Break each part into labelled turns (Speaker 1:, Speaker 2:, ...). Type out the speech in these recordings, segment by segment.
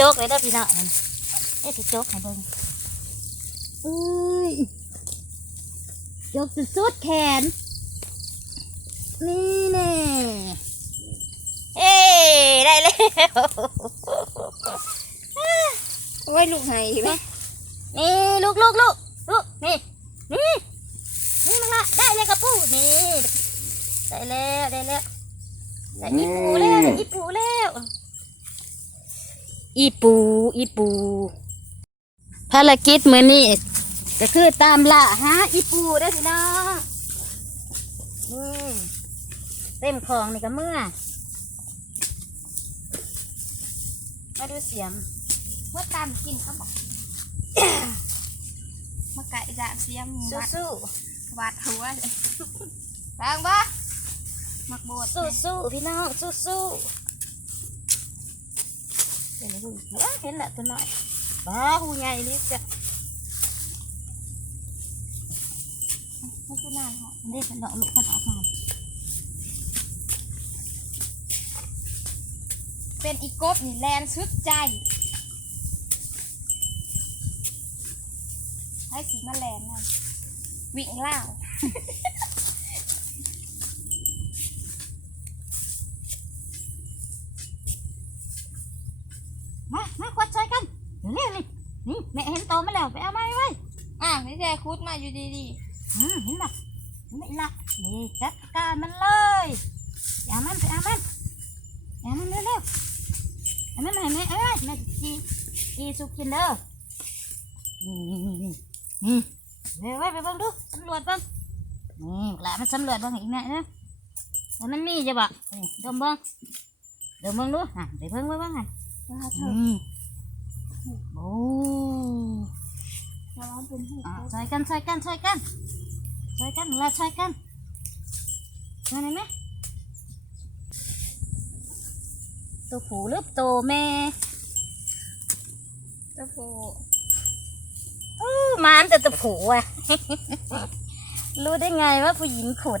Speaker 1: จกเลยเด้อพี่น้องมันเอ๊ะสิจกให้เบิ่งเอ้ยจกสุดๆแขน นี่แน่เอ้ยได้แล้ว
Speaker 2: โอ้ยลูกไห้อีกแล้ว
Speaker 1: นี่ลูกลูกลูกลูกนี่นี่นี่มาละได้เลยกระปูนี่ได้แล้วได้แล้วได้อีปูแล้วได้อีปูแล้ว อีปู อีปู ภารกิจมื้อนี้ก็คือตามล่าหาอีปูได้อพี่น้องนี่เต็มของนี่ก็เมื่อมาดูเสียม
Speaker 2: เมื่อตามกินเขาบอกมาไก่จะเสียมวัด
Speaker 1: สู้
Speaker 2: วัดหัวเลยฟังบ่มักโบด
Speaker 1: ๆสู้สู้ๆพี่น้องสู้สู้ๆ เห็นหมคุณเอ้ยเห็นแหละตัวน้อยบ้าหูใหญ่ลิจ้ะ
Speaker 2: มันคือนานเหรอ
Speaker 1: มันได้ฉันดอกลูกมันออกมา
Speaker 2: เป็นอีกบนี่แลนสุดใจให้สีมาแลนนั่นวิ่งเล่า
Speaker 1: อ
Speaker 2: ยู่ดี
Speaker 1: อืมเห็นปะเห็นไหมล่ะนี่จัดการมันเลยอย่ามันไปเอามันอย่ามันเร็วๆเอามันให้แม่เอ้ยแม่จีจีสุกินเด้อนี่นี่นี่นี่เร็วไว้ไปเบิ่งดูสำรวจเบิ่งนี่หลานมันสำรวจเบิ่งอีกแม่เด้อว่ามันมีจะบ่นี่ดมเบิ่งดมเบิ่งดูอะไปเบิ่งไว้เบิ่งให้
Speaker 2: ๆนะคะเธ
Speaker 1: อื
Speaker 2: อ
Speaker 1: มโอ้ อะ
Speaker 2: กบ
Speaker 1: ใส่กันใส่กันใส่กันใส่กันเราใส่กันมาไหนไหมตัวผู้หรือตัวแม่
Speaker 2: เจ้าโฟ
Speaker 1: อู้มาอันแต่ตัวผู้อะ รู้ได้ไงว่าผู้หญิงขุด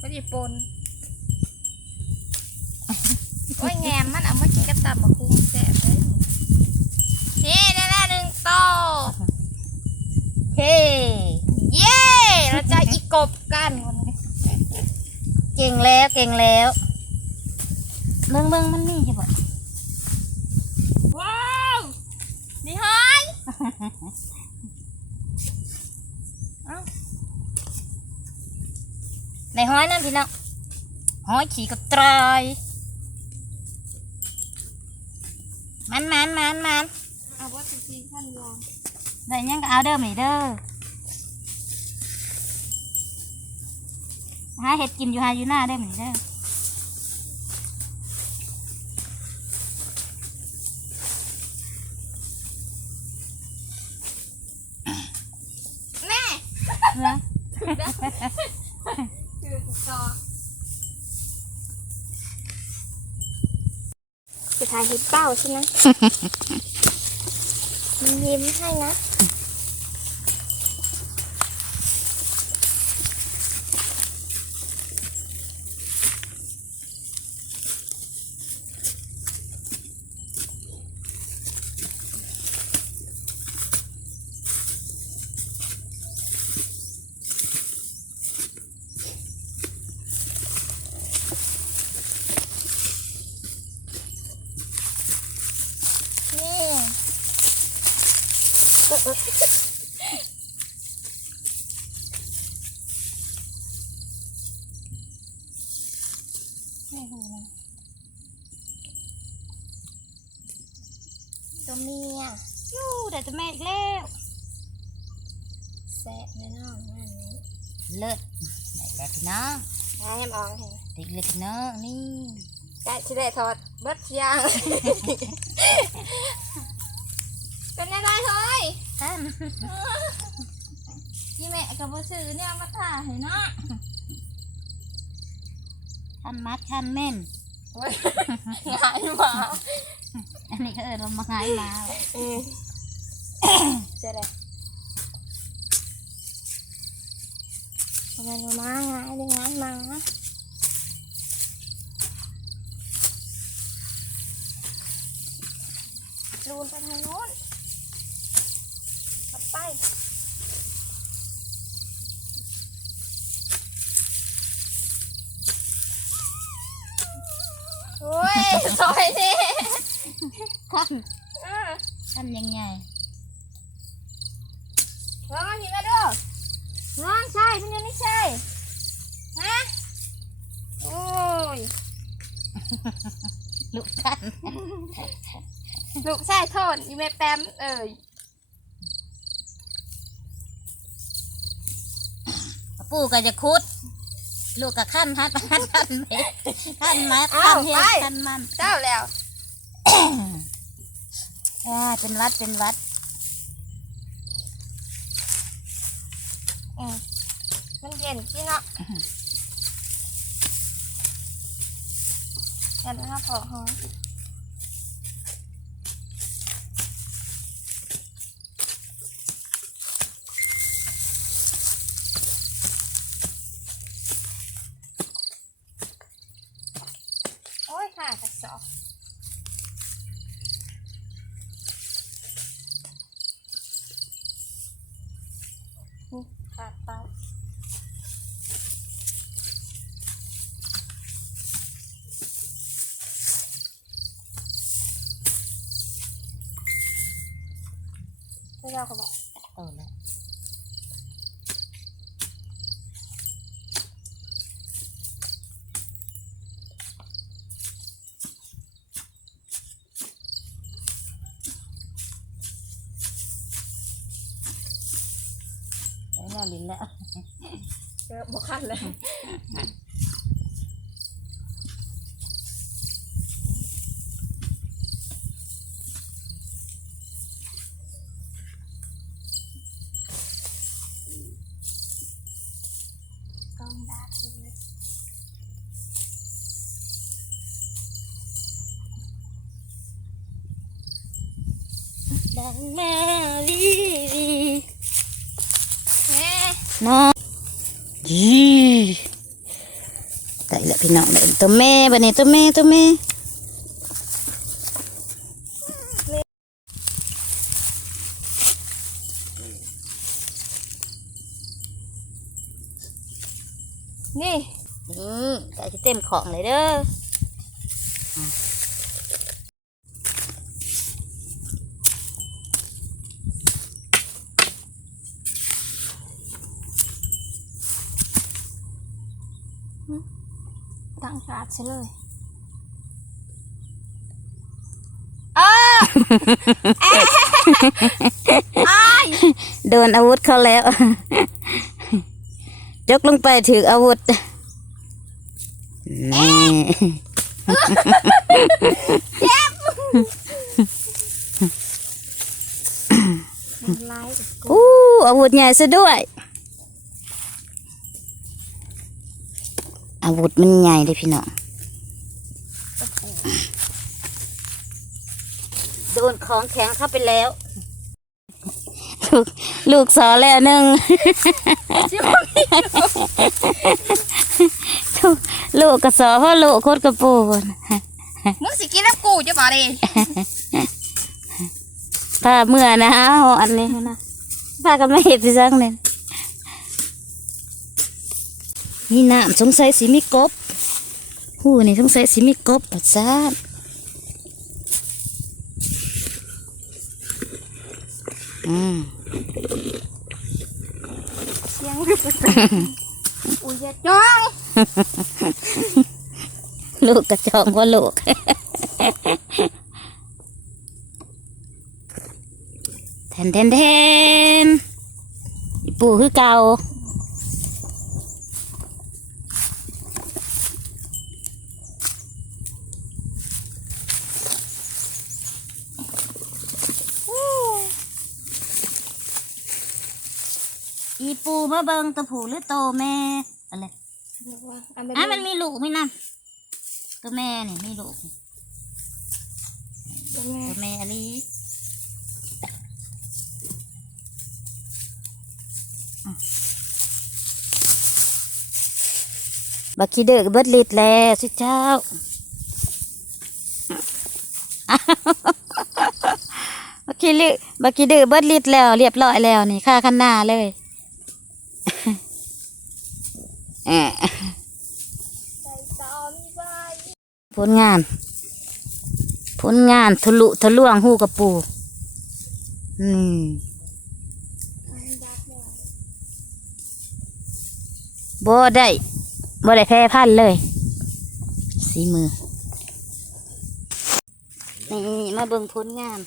Speaker 2: ก็ดีปน โอ้ยแงมมันเอามากินกระตับบักคุ้งแซ่บเลยนี่ได้แล้วหนึ่งโต
Speaker 1: เฮ้
Speaker 2: เย้เราจะอีกบกันวัน
Speaker 1: เก่งแล้วเก่งแล้วเบิ่งเบิ่งมันนี่ใช่ปะ
Speaker 2: ว้าวนี่หอย
Speaker 1: ในห้อยนั่นพี่น้องห้อยขี่กระตราย มันมันมันมัน
Speaker 2: เอาว่าจริงๆท่านยอม
Speaker 1: ได้หยังก็เอาเด้อไหมเด้อหาเห็ดกินอยู่หาอยู่หน้าได้ไหมเด้อ
Speaker 2: แม่
Speaker 1: เหรอ
Speaker 2: คือต่อ ถ่ายเห็ดเป้าใช่ไหม มันยิ้มให้นะ ไม่หูนะตัวเมีย
Speaker 1: ยูได้แต่แม่อีกแล้ว
Speaker 2: แซะแน่นอนงานนี้
Speaker 1: เลิศได้แล้วพี่น้อง
Speaker 2: งานยำอองเห็นไหม
Speaker 1: ติดเลยพี่น้องนี่
Speaker 2: ได้ที่ได้ทอดเบิดยาง เป็นแม่บ้านเฮ้ย
Speaker 1: แอน
Speaker 2: ยี่แม่กับพ่อซื้อเนี่ยมาถ่ายห้เนาะ
Speaker 1: ทำมัดทำแม่น
Speaker 2: โอ้งายมา
Speaker 1: อันนี้ก็เออเรามาหงายมา
Speaker 2: เออจะได้ทำไมเมาหงายเลยหงายมาลูนไปทางโน้น ไปโอ้ยซอยนี่
Speaker 1: ขั้น
Speaker 2: อะ
Speaker 1: ขั้นยังไง
Speaker 2: ลองหิมาดูลองใช่มันยังไม่ใช่ฮะโอ้ย
Speaker 1: ลูกขั้น
Speaker 2: ลูกใช่โทษอีเมแปมเอ่ย
Speaker 1: ปู่ก็จะคุด ลูกก็ขั้นฮัดฮัดขั้นเม็ดขั้นไม้ขั้นเฮ็ดขั้นมัน
Speaker 2: เจ้าแล้ว
Speaker 1: อ่าเป็นวัดเป็นวัด
Speaker 2: อืมมันเย็นพี่เนาะเดี๋ยวนะพอฮะโอ้ย ค่ะกสอบนี่ขาดเตาไม่ยากกว่า เจอบอกขั้นเลย
Speaker 1: ตัวแม่บันนี้ตัวแม่ตัวแม่
Speaker 2: นี่
Speaker 1: นี่ไก่ที่เต็มของเลยเด้อ
Speaker 2: ตั้งการ์ดใช่เลยอ้าอ้าย
Speaker 1: โดนอาวุธเขาแล้ว ยกลงไปถืออาวุธนี่
Speaker 2: มันไล่กับกู
Speaker 1: อู้อาวุธใหญ่ซะด้วย อาวุธมันใหญ่เลยพี่น้อง ดนของแข็งเข้าไปแล้ว ลูกลูกสอแล้วหนึ่ง ลูกกระสอเพราะลูกโคตรกระปูน
Speaker 2: มึงสิกินแล้วกูจะบอกดิ
Speaker 1: ถ้าเมื่อนะหออันนี้นะพากันไม่เห็นสิจังเลยมีน้ำสงสัยสิมีกบหูนี่สงสัยสิมีกบปัสสา อืม
Speaker 2: เสียงอุ้ยอย่าจ้อง
Speaker 1: ลูกกระจองว่าลูกแทนแทนแทนปู่คือเก่า อีปู มาเบิงตัวผู้หรือโตแม่อะไรอะมันมีลูกไหมนะตัวแม่นี่มีลูกนี่
Speaker 2: ตัวแม่
Speaker 1: ตัวแม่อะไรอะบักคีเดอร์กับเบิดลิดแล้วสิเจ้าขี้ลือบักกี้ดื้อเบิดลิดแล้ว เรียบร้อยแล้วนี่ค่าคันหน้าเลย เอะ
Speaker 2: ใจตอมีใบ
Speaker 1: ผลงาน ผลงานทะลุทะลวงหูกระปูอืม
Speaker 2: มันดับแล้ว
Speaker 1: บ่ได้บ่ได้แพ้พันเลย สีมือ นี่มาเบิ่งผลงาน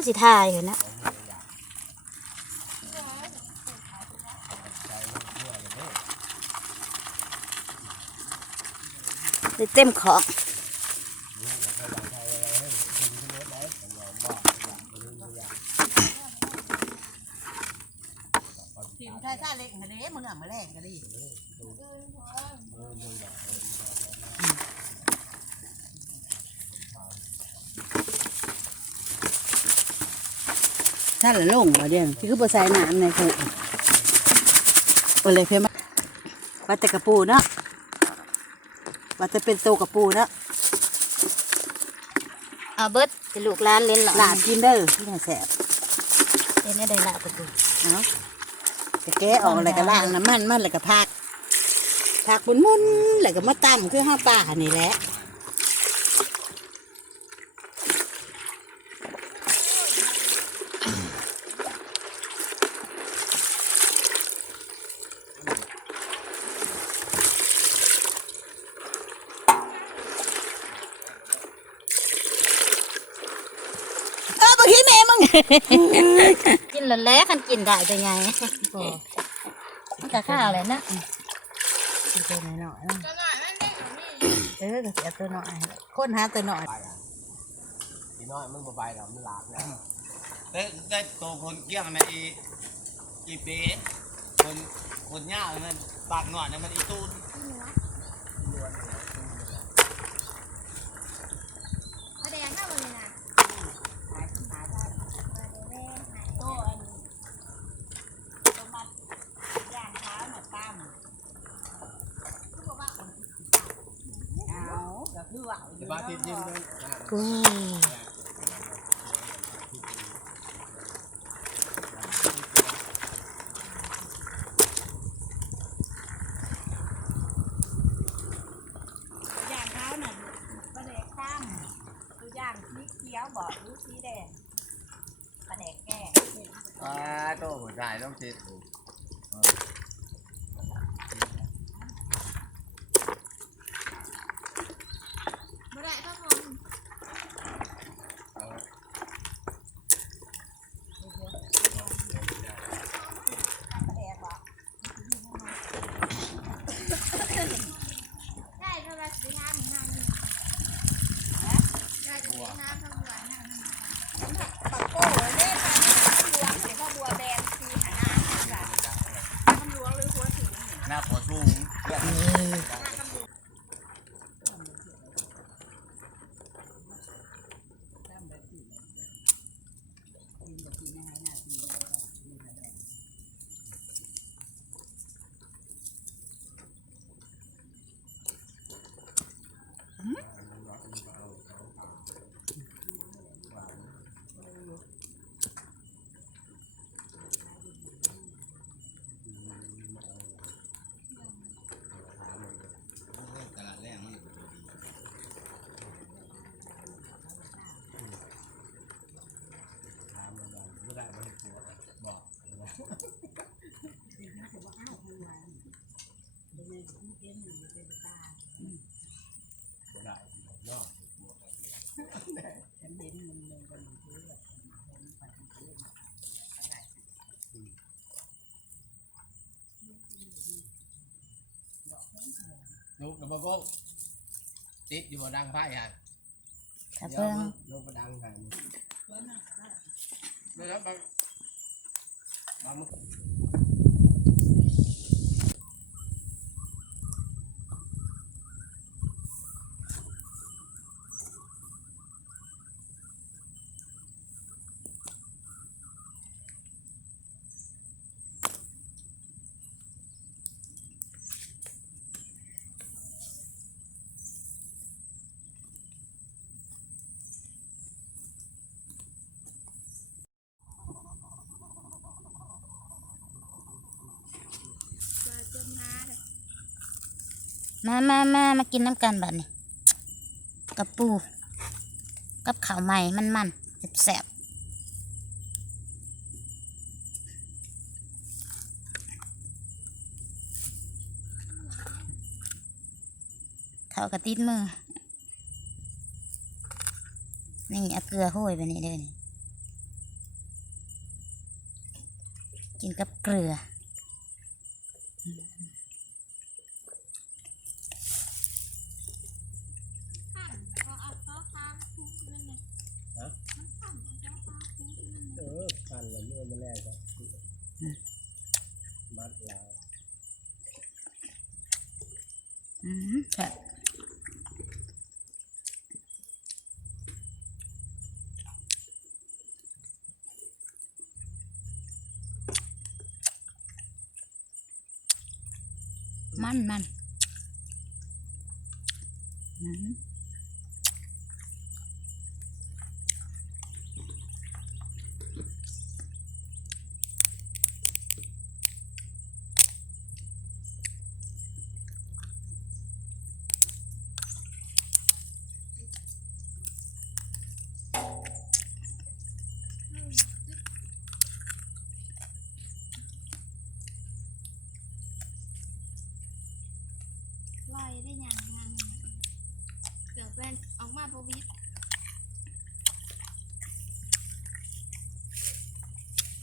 Speaker 1: อ้าวสิทายอยู่นะเต็มของ
Speaker 3: ทีมชายชาติเล็กกันเด้มึงอะมาแรงกันดิ ถ้าละลงมาเดียวที่คือบ่ใส่น้ำในผูโอเลยเพื่อนมาว่าแต่กระปูเนาะว่าจะเป็นโตกระปูเนาะ
Speaker 1: เอาเบิดจะลูกหล้านเล่นหรอ
Speaker 3: หลาบกินเด้อที่น่าแสบ
Speaker 1: เล่นได้ได้ละประตู
Speaker 3: เอาจะแกะออกอะไรก็ล้างน้ำมันมันแล้วก็พักพักมุนมุนๆแล้วก็มาตำคือห้าป่านี่แหละ เออบางทีแม่มึง
Speaker 1: กินแล้วแล้วคันกินได้เป็นไงโอ้มันกะข้าวเลยนะ
Speaker 3: กินตัวหน่อย
Speaker 2: หน่อยมันได้ของนี่
Speaker 3: เออก็เสียตัวหน่อยคนหาตัวหน่อย
Speaker 4: พี่น้อยมันบ่ไปหรอกมันหลากแล้วได้ได้โตคนเกี้ยงในอีอีเป๊คนคนย่ามันปากหน่อยนะมันอีตูน
Speaker 2: เอาแดงเข้ามาเลยนะ
Speaker 3: เอาก็คือว่า
Speaker 4: แต่บ้านที่ยินเลยนะ
Speaker 1: อ
Speaker 3: ย่างเท้าน่ะปลาแดกตั้มคือย่างสีเขียวบอกหรือสีแดงปลาแดกแก่
Speaker 4: อ่าโตหัวใจต้องติด
Speaker 2: บ่ได้ข้าวหอม ได้เท่าไรสิทานหน้านี่ได้จะสิทานข้าวหวานหน้านี่
Speaker 3: ปักโก้เนี่ยค่ะหลวงเสียพ่อบัวแบนสีหานาค่ะคำหลวงหรือหัวสี
Speaker 4: หน้าปวดสูงเพื่อน ลูกแล้วมันก็ติดอยู่บนดังไพ่ฮะ
Speaker 1: กระเบื้อง
Speaker 4: ลูกบนดังไพ่ไม่ครับบางบาง
Speaker 1: มามามามากินน้ำกันแบบนี้กับปู กับข้าวใหม่มันมันแซ่บข้าวกระติดมือ นี่เอาเกลือห้อยไปนี่เด้อนี่กินกับเกลือ
Speaker 4: มั
Speaker 1: นมันอืม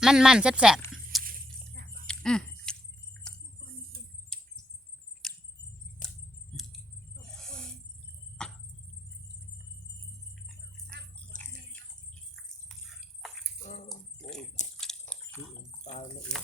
Speaker 2: มันมั
Speaker 1: นแซ่บแซ่บอืม
Speaker 4: ตายแล้วเนี่ย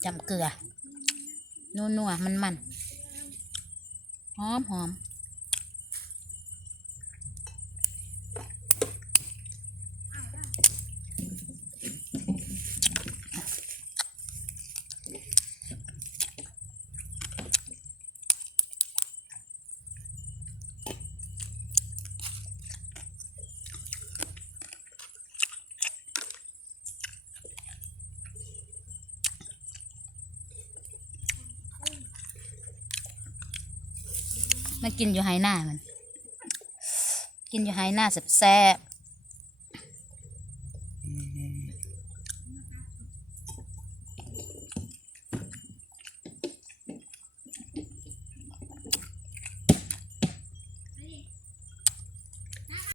Speaker 1: จำเกลือนัวนัวมันมันหอมหอม กินอยู่ไฮหน้ามัน กินอยู่ไฮหน้าแซ่บแซ่บ